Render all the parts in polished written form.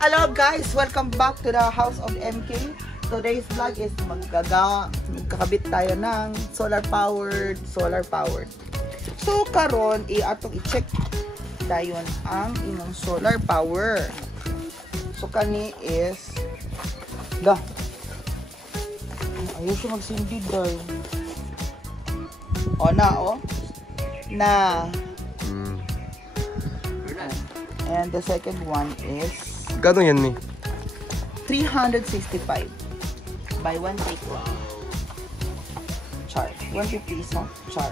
Hello guys, welcome back to the House of MK. Today's vlog is magkakabit tayo ng solar powered. So karon atong i-check dayon ang imong solar power. So kani is ayaw siya magsindi dayon. Na. And the second one is gano'n yan, Mi? 365 by 1 take 1. Char. 150 isa. Char.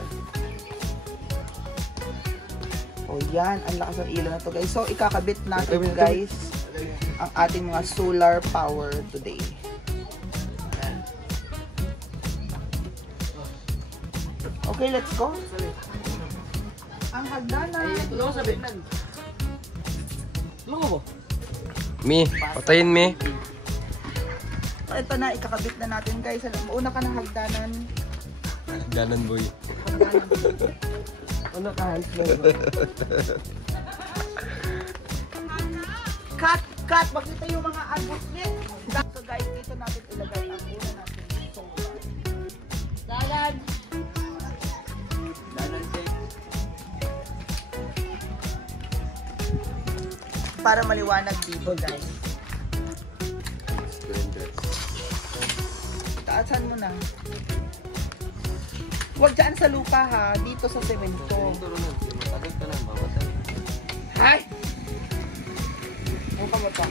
O yan. Ang lakas ng ilaw na to guys. So ikakabit natin guys ang ating mga solar power today. Okay, let's go. Ang hagdanan. Mi, patayin, Mi. Ito na, ikakabit na natin guys. Mauna ka ng hagdanan. Hagdanan, boy. Ano ka, Hans? Cut! Makita yung mga agos niya. So guys, dito natin ilagay ang una natin solar. Dalan, check. Para maliwanag dito guys. Taasan mo na. Huwag dyan sa lupa ha. Dito sa semento. Hay! Ano ka mo pa?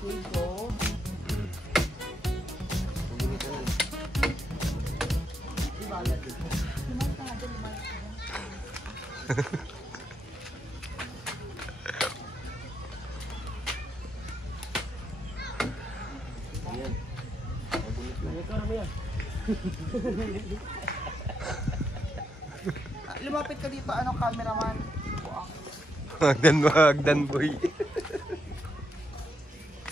Dito. Lumapit ka dito, cameraman? Hagdan, boy.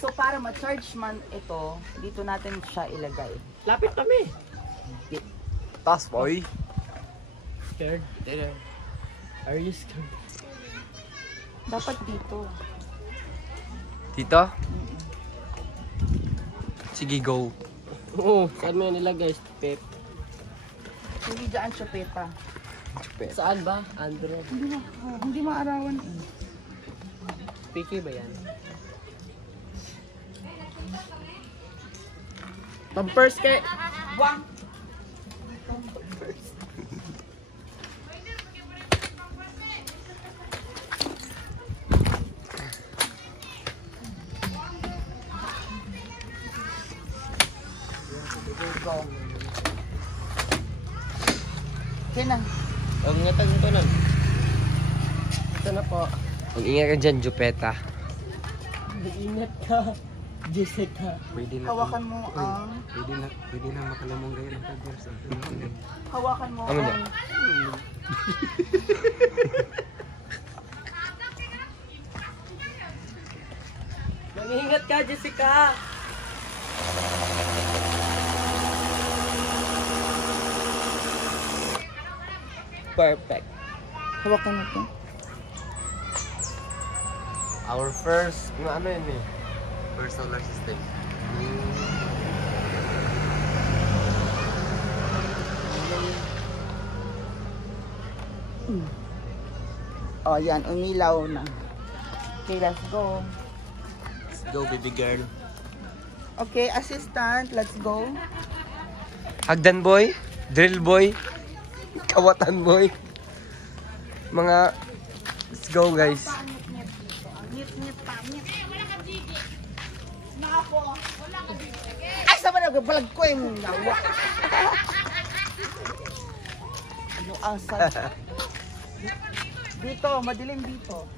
So para ma-charge man ito, dito natin siya ilagay. Lapit kami. Taas, boy. Scared? Are you scared? Dapat dito. Dito? Sige, go. Oo, saan mo yan nilagay? Pep. Hindi dyan siya peta. Saan ba? Android. Hindi maarawan eh. PK ba yan? Pampers kay! Wang! Okay na. Ang ngatan ito nun. Ito na po. Mag-ingat ka dyan, Jupeta. Mag-ingat ka. Jessica. Pwede Hawakan mo ang... Pwede na makalamong gaya ng pagkers. Hawakan mo Ano ang... Mag-ingat ka, Jessica. Perfect. Hawakan mo ito. Our first, ano yun eh? First solar system. Oh, yan. Umilaw na. Okay, let's go. Let's go, baby girl. Okay, assistant, let's go. Hagdan, boy. Drill, boy. Kawatan, boy. Let's go, guys. Ay, sama na, balag ko yung nawa. Ano asal? Dito, madilim dito.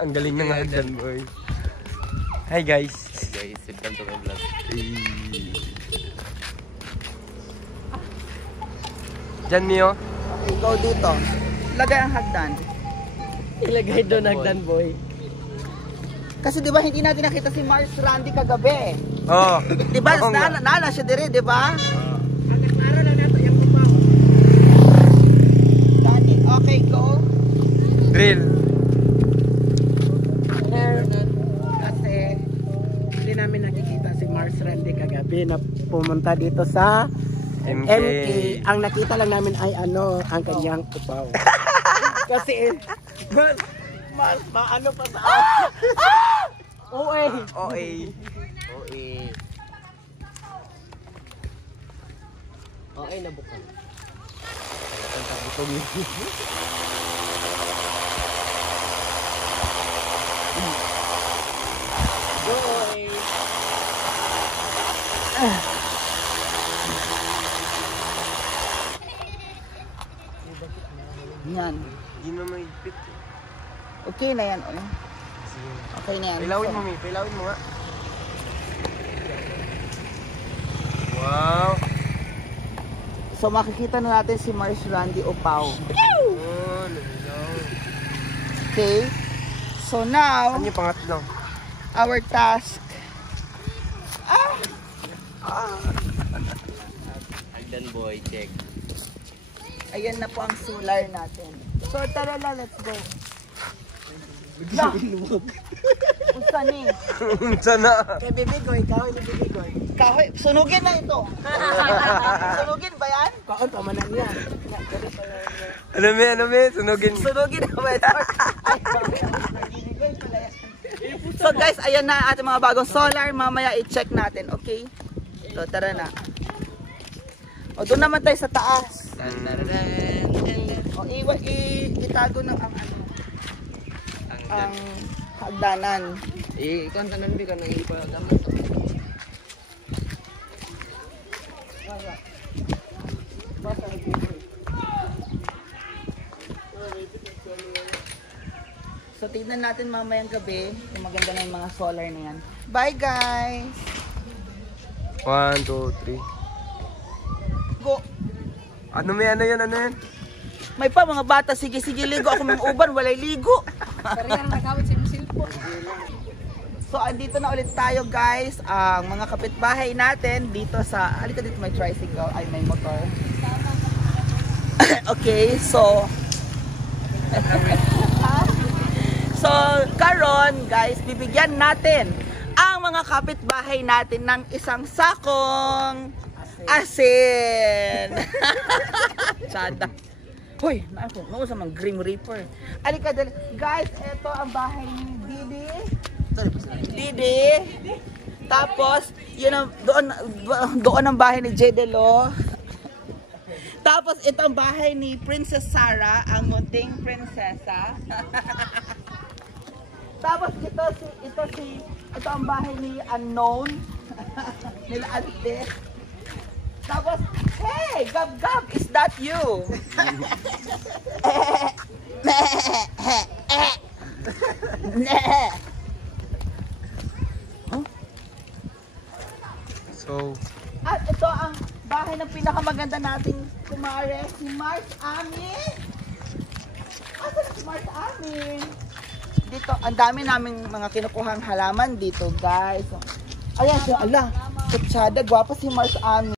Ang galing ng hagdan, boy. Hi, guys. Guys, welcome to my vlog. Diyan, Mio. Okay, go dito. Lagay ang hagdan. Ilagay doon hagdan, boy. Kasi di ba hindi natin nakita si Mars Randy kagabi? Oh. Di ba? Oo nga. Nala siya dire, di ba? Ang naklaro lang nato yung upaw. Dani, okay, go. Drill. Kasi hindi namin nakikita si Mars Randy kagabi na pumunta dito sa MK. MK. Ang nakita lang namin ay ano, ang kanyang upaw. Kasi mas maano pa sa OA. OA. OA na bukan. Ang tabutog yun. OA. Yan. Hindi na maigpit. Okay na yan, oh. Sige. Okay na yan. Pilawin mo, Mi. Pilawin mo nga. Wow. So makikita na natin si Mars Randy Opao. Oh, lumilaw. Okay? So now, Saan yung pangatlo? our task. Agdan boy, check. Ayan na po ang solar natin. So tara na, let's go. Usta ni? Sana. Kay Bibigoy, ikaw ni Bibigoy. Kahoy, sunugin na ito. Sunugin ba yan? Kaon pa man yan. Ano mi? Sunugin. Sunugin na ba ito? So guys, ayan na ang ating mga bagong solar. Mamaya i-check natin, okay? So tara na. O doon naman tayo sa taas. O itago ng ang ano. Ang hagdanan. Ikaw ang tanan bi ka nang ipagaman to. So tignan natin mamayang gabi kung maganda na yung mga solar na yan. Bye guys! 1, 2, 3. Go! Ano yan? May pa mga bata, sige ligo ako mga uban, walay ligo. Kariyang nakawit sa silpo. So andito na ulit tayo guys, ang mga kapitbahay natin dito sa, halika dito may tricycle, ay may motor. Okay, so so karon guys, bibigyan natin ang mga kapitbahay natin ng isang sakong asin. Tsada. Hoy, naku sa mga Grim Reaper. Alika dali. Guys, ito ang bahay ni Didi. Tapos, yun ang, doon ang bahay ni Jedelo. Tapos, ito ang bahay ni Princess Sarah, ang munting prinsesa. Tapos, ito ang bahay ni Unknown. Nila Ante. Tapos, hey, Gab, is that you? So, At ito ang bahay ng pinakamaganda nating kumare, si Mars Amin. Asan si Mars Amin? Dito, ang dami naming mga kinukuhang halaman dito, guys. Ayan siya, ala, kutsada, gwapa si Mars Amin.